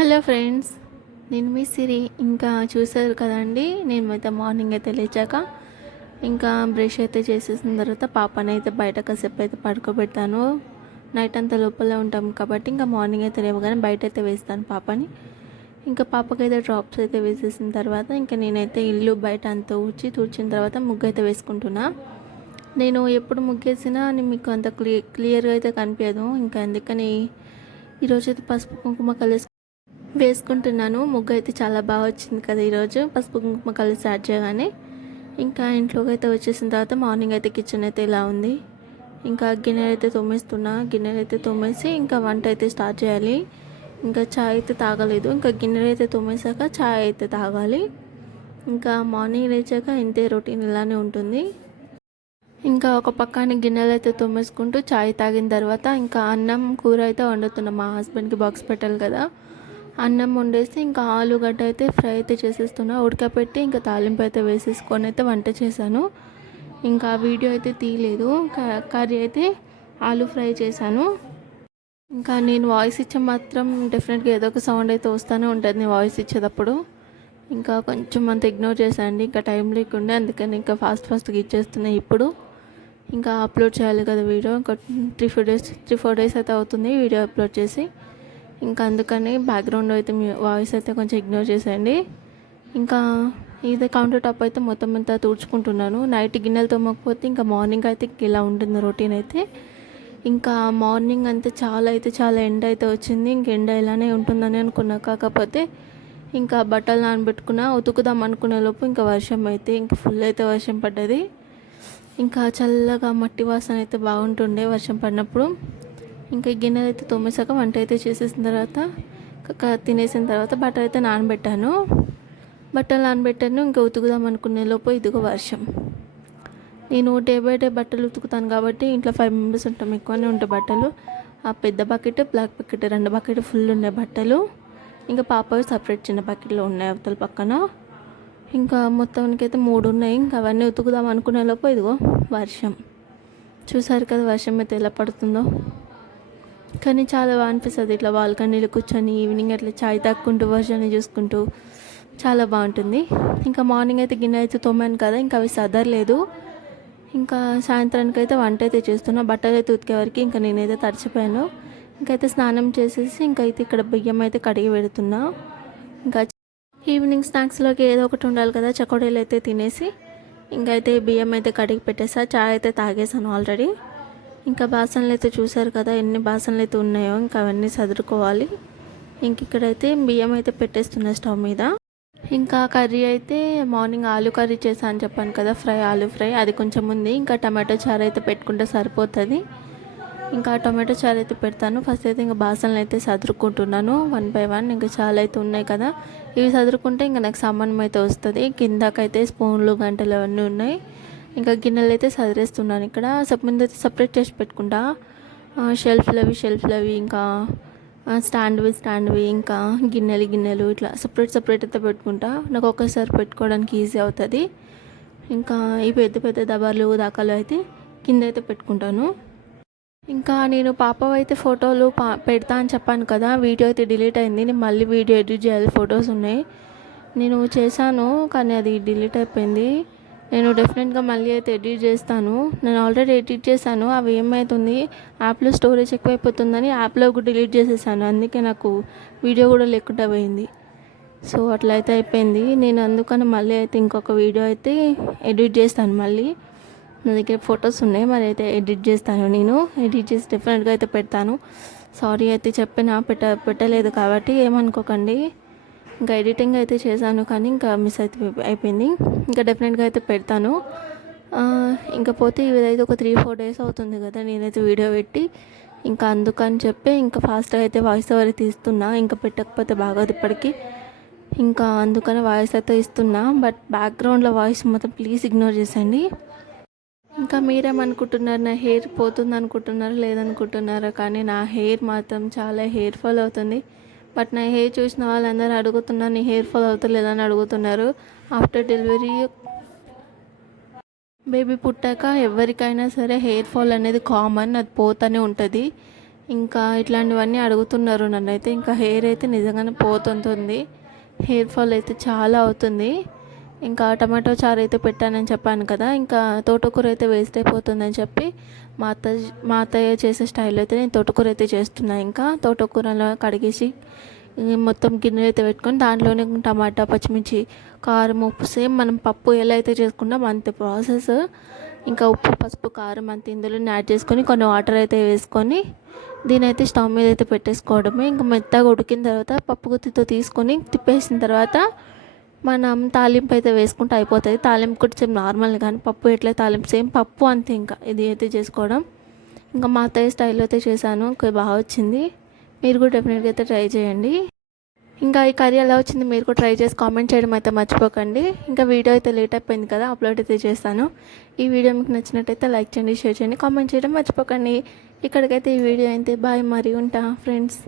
Hello friends, నేను మీ సిరి. ఇంకా చూసారు కదండి, నేను అయితే మార్నింగ్ అయితే లేచాక ఇంకా బ్రష్ అయితే చేసేసిన తర్వాత పాపని అయితే బయట కాసేపు అయితే పడుకోబెడతాను. నైట్ అంతా లోపలే ఉంటాం కాబట్టి ఇంకా మార్నింగ్ అయితే లేవగానే బయట అయితే వేస్తాను పాపని. ఇంకా పాపకైతే డ్రాప్స్ అయితే వేసేసిన తర్వాత ఇంకా నేనైతే ఇల్లు బయట అంతా తుడిచిన తర్వాత ముగ్గు అయితే వేసుకుంటున్నా. నేను ఎప్పుడు ముగ్గేసినా అని మీకు అంత క్లియర్గా అయితే కనిపించదు. ఇంకా అందుకని ఈరోజైతే పసుపు కుంకుమ కలిసి వేసుకుంటున్నాను. ముగ్గు అయితే చాలా బాగా వచ్చింది కదా ఈరోజు పసుపు కుంకుమ కలిసి స్టార్ట్ చేయగానే. ఇంకా ఇంట్లోకి అయితే వచ్చేసిన తర్వాత మార్నింగ్ అయితే కిచెన్ అయితే ఇలా ఉంది. ఇంకా గిన్నెలు అయితే తోమేసి ఇంకా వంట అయితే స్టార్ట్ చేయాలి. ఇంకా చాయ్ అయితే తాగలేదు. ఇంకా గిన్నెలు అయితే తోమేసాక చాయ్ అయితే తాగాలి. ఇంకా మార్నింగ్ లేచాక ఇంతే రొటీన్ ఇలానే ఉంటుంది. ఇంకా ఒక పక్కన గిన్నెలు అయితే తోమేసుకుంటూ చాయ్ తాగిన తర్వాత ఇంకా అన్నం కూర అయితే వండుతున్నాం. మా హస్బెండ్కి బాక్స్ పెట్టాలి కదా. అన్నం వండేసి ఇంకా ఆలుగడ్డ అయితే ఫ్రై అయితే చేసేస్తున్నా. ఉడకపెట్టి ఇంకా తాలింపు అయితే వేసేసుకొని అయితే వంట చేశాను. ఇంకా వీడియో అయితే తీయలేదు. కర్రీ అయితే ఆలు ఫ్రై చేశాను. ఇంకా నేను వాయిస్ ఇచ్చే మాత్రం డెఫినెట్గా ఏదో ఒక సౌండ్ అయితే వస్తూనే ఉంటుంది నేను వాయిస్ ఇచ్చేటప్పుడు. ఇంకా కొంచెం అంత ఇగ్నోర్ చేశాను. ఇంకా టైం లేకుండా అందుకని ఇంకా ఫాస్ట్గా ఇచ్చేస్తున్నాయి. ఇప్పుడు ఇంకా అప్లోడ్ చేయాలి కదా వీడియో. ఇంకా 3-4 డేస్ అయితే అవుతుంది వీడియో అప్లోడ్ చేసి. ఇంకా అందుకని బ్యాక్గ్రౌండ్ అయితే వాయిస్ అయితే కొంచెం ఇగ్నోర్ చేసేయండి. ఇంకా ఇది కౌంటర్ టాప్ అయితే మొత్తం అంతా తుడుచుకుంటున్నాను. నైట్ గిన్నెలు తోమకపోతే ఇంకా మార్నింగ్ అయితే ఇలా ఉంటుంది రొటీన్ అయితే. ఇంకా మార్నింగ్ అంతా చాలా ఎండ అయితే వచ్చింది. ఇంక ఎండ ఇలానే ఉంటుందని అనుకున్నా. కాకపోతే ఇంకా బట్టలు నానబెట్టుకున్నా ఉతుకుదాం అనుకునే లోపు ఇంకా వర్షం అయితే ఇంకా ఫుల్ అయితే వర్షం పడ్డది. ఇంకా చల్లగా మట్టి వాసన అయితే బాగుంటుండే వర్షం పడినప్పుడు. ఇంకా గిన్నెలు అయితే తోమేసాక వంట అయితే చేసేసిన తర్వాత తినేసిన తర్వాత బట్టలు నానబెట్టాను. ఇంకా ఉతుకుదాం అనుకునే లోపు ఇదిగో వర్షం. నేను డే బై డే బట్టలు ఉతుకుతాను కాబట్టి ఇంట్లో 5 మెంబర్స్ ఉంటాం. ఎక్కువనే ఉంటాయి బట్టలు. ఆ పెద్ద bucket, black bucket 2 bucket full ఉన్నాయి బట్టలు. ఇంకా పాపవి సపరేట్ చిన్న బకెట్లో ఉన్నాయి అవతల పక్కన. ఇంకా మొత్తానికి అయితే 3 ఉన్నాయి. ఇంకా అవన్నీ ఉతుకుదాం అనుకునే లోపు ఇదిగో వర్షం. చూసారు కదా వర్షం అయితే ఎలా పడుతుందో. కానీ చాలా బాగా అనిపిస్తుంది ఇట్లా బాల్కనీలో కూర్చొని ఈవినింగ్ అట్లా చాయ్ తాక్కుంటూ వర్షాన్ని చూసుకుంటూ చాలా బాగుంటుంది. ఇంకా మార్నింగ్ అయితే గిన్నె అయితే తోమాను కదా, ఇంకా అవి సదరలేదు. ఇంకా సాయంత్రానికి అయితే వంట అయితే చేస్తున్నా. బట్టలు అయితే ఉతికే వరకు ఇంకా నేనైతే తడిచిపోయాను. ఇంకైతే స్నానం చేసేసి ఇంకా అయితే ఇక్కడ బియ్యం అయితే కడిగి పెడుతున్నా. ఇంకా ఈవినింగ్ స్నాక్స్లోకి ఏదో ఒకటి ఉండాలి కదా. చకోడీలు అయితే తినేసి ఇంకా అయితే బియ్యం అయితే కడిగి పెట్టేసా. చాయ్ అయితే తాగేసాను ఆల్రెడీ. ఇంకా బాసనలు అయితే చూసారు కదా ఎన్ని బాసనలు అయితే ఉన్నాయో. ఇంకా అవన్నీ సదురుకోవాలి. ఇంక ఇక్కడైతే బియ్యం అయితే పెట్టేస్తున్నా స్టవ్ మీద. ఇంకా కర్రీ అయితే మార్నింగ్ ఆలు కర్రీ చేశాను అని చెప్పాను కదా, ఆలు ఫ్రై అది కొంచెం ఉంది. ఇంకా టమాటో చారు అయితే పెట్టుకుంటే సరిపోతుంది. ఇంకా టమాటో చారు అయితే పెడతాను. ఫస్ట్ అయితే ఇంకా బాసనలు అయితే సదురుకుంటున్నాను 1 by 1. ఇంకా చాలా అయితే ఉన్నాయి కదా, ఇవి సదురుకుంటే ఇంకా నాకు సామానం అయితే వస్తుంది. కిందకైతే స్పూన్లు గంటలు అవన్నీ ఉన్నాయి. ఇంకా గిన్నెలు అయితే సదిరేస్తున్నాను. ఇక్కడ ముందు అయితే సపరేట్ చేసి పెట్టుకుంటా. షెల్ఫ్లవి ఇంకా స్టాండ్వి ఇంకా గిన్నెలు ఇట్లా సపరేట్ అయితే పెట్టుకుంటా. నాకు ఒక్కసారి పెట్టుకోవడానికి ఈజీ అవుతుంది. ఇంకా ఈ పెద్ద దబార్లు దాకాలు అయితే కింద అయితే పెట్టుకుంటాను. ఇంకా నేను పాప అయితే ఫోటోలు పెడతా అని చెప్పాను కదా, వీడియో అయితే డిలీట్ అయింది. నేను మళ్ళీ వీడియో ఎడిట్ చేయాలి. ఫొటోస్ ఉన్నాయి నేను చేశాను కానీ అది డిలీట్ అయిపోయింది. నేను డెఫినెట్గా మళ్ళీ అయితే ఎడిట్ చేస్తాను. నేను ఆల్రెడీ ఎడిట్ చేశాను. అవి ఏమవుతుంది యాప్లో స్టోరేజ్ ఎక్కువైపోతుందని యాప్లో కూడా డిలీట్ చేసేసాను. అందుకే నాకు వీడియో కూడా లేకుండా పోయింది. సో అట్లా అయితే అయిపోయింది. నేను అందుకని మళ్ళీ అయితే ఇంకొక వీడియో అయితే ఎడిట్ చేస్తాను. మళ్ళీ నా దగ్గర ఫొటోస్ ఉన్నాయి, మరి అయితే ఎడిట్ చేస్తాను. నేను ఎడిట్ చేసి డెఫినెట్గా అయితే పెడతాను. సారీ అయితే చెప్పినా పెట్టలేదు కాబట్టి ఏమనుకోకండి. ఇంకా ఎడిటింగ్ అయితే చేశాను కానీ ఇంకా మిస్ అయితే అయిపోయింది. ఇంకా డెఫినెట్గా అయితే పెడతాను. ఇంకా పోతే ఇదైతే ఒక 3-4 డేస్ అవుతుంది కదా నేనైతే వీడియో పెట్టి. ఇంకా అందుకని చెప్పి ఇంకా ఫాస్ట్గా అయితే వాయిస్ ఓవర్ తీస్తున్నా. ఇంకా పెట్టకపోతే బాగోదు ఇప్పటికీ. ఇంకా అందుకని వాయిస్ అయితే ఇస్తున్నా. బట్ బ్యాక్గ్రౌండ్లో వాయిస్ మొత్తం ప్లీజ్ ఇగ్నోర్ చేసేయండి. ఇంకా మీరేమనుకుంటున్నారు, నా హెయిర్ పోతుంది అనుకుంటున్నారా లేదనుకుంటున్నారా? కానీ నా హెయిర్ మాత్రం చాలా హెయిర్ ఫాల్ అవుతుంది. బట్ నా హెయిర్ చూసిన వాళ్ళందరూ అడుగుతున్నారు నీ హెయిర్ ఫాల్ అవుతలేదని అడుగుతున్నారు. ఆఫ్టర్ డెలివరీ బేబీ పుట్టాక ఎవరికైనా సరే హెయిర్ ఫాల్ అనేది కామన్, అది పోతూనే ఉంటుంది. ఇంకా ఇట్లాంటివన్నీ అడుగుతున్నారు నన్నైతే. ఇంకా హెయిర్ అయితే నిజంగానే పోతుంటుంది, హెయిర్ ఫాల్ అయితే చాలా అవుతుంది. ఇంకా టమాటో చారు అయితే పెట్టానని చెప్పాను కదా, ఇంకా తోటకూర అయితే వేస్ట్ అయిపోతుందని చెప్పి మా అత్తయ్య చేసే స్టైల్లో అయితే నేను తోటకూర అయితే చేస్తున్నాను. ఇంకా తోటకూరలో కడిగేసి మొత్తం గిన్నె అయితే పెట్టుకొని దాంట్లోనే టమాటా, పచ్చిమిర్చి, కారం, ఉప్పు సేమ్ మనం పప్పు ఎలా అయితే చేసుకున్నాం అంతే ప్రాసెస్. ఇంకా ఉప్పు, పసుపు, కారం అంత ఇందులోనే యాడ్ చేసుకొని కొన్ని వాటర్ అయితే వేసుకొని దీనైతే స్టవ్ మీద అయితే పెట్టేసుకోవడమే. ఇంకా మెత్తగా ఉడికిన తర్వాత పప్పు గుత్తితో తీసుకొని తిప్పేసిన తర్వాత మనం తాలింపు అయితే వేసుకుంటే అయిపోతుంది. తాలింపు కూడా సేమ్ నార్మల్, కానీ పప్పు ఎట్లా తాలింపు సేమ్ పప్పు అంతే. ఇంకా ఇది అయితే చేసుకోవడం ఇంకా మా అత్తయ్య స్టైల్లో అయితే చేశాను, బాగా వచ్చింది. మీరు కూడా డెఫినెట్గా అయితే ట్రై చేయండి. ఇంకా ఈ కర్రీ ఎలా వచ్చింది మీరు కూడా ట్రై చేసి కామెంట్ చేయడం అయితే మర్చిపోకండి. ఇంకా వీడియో అయితే లేట్ అయిపోయింది కదా, అప్లోడ్ అయితే చేస్తాను. ఈ వీడియో మీకు నచ్చినట్టయితే లైక్ చేయండి, షేర్ చేయండి, కామెంట్ చేయడం మర్చిపోకండి. ఇక్కడికైతే ఈ వీడియో అయితే బాయ్, మరి ఉంటా ఫ్రెండ్స్.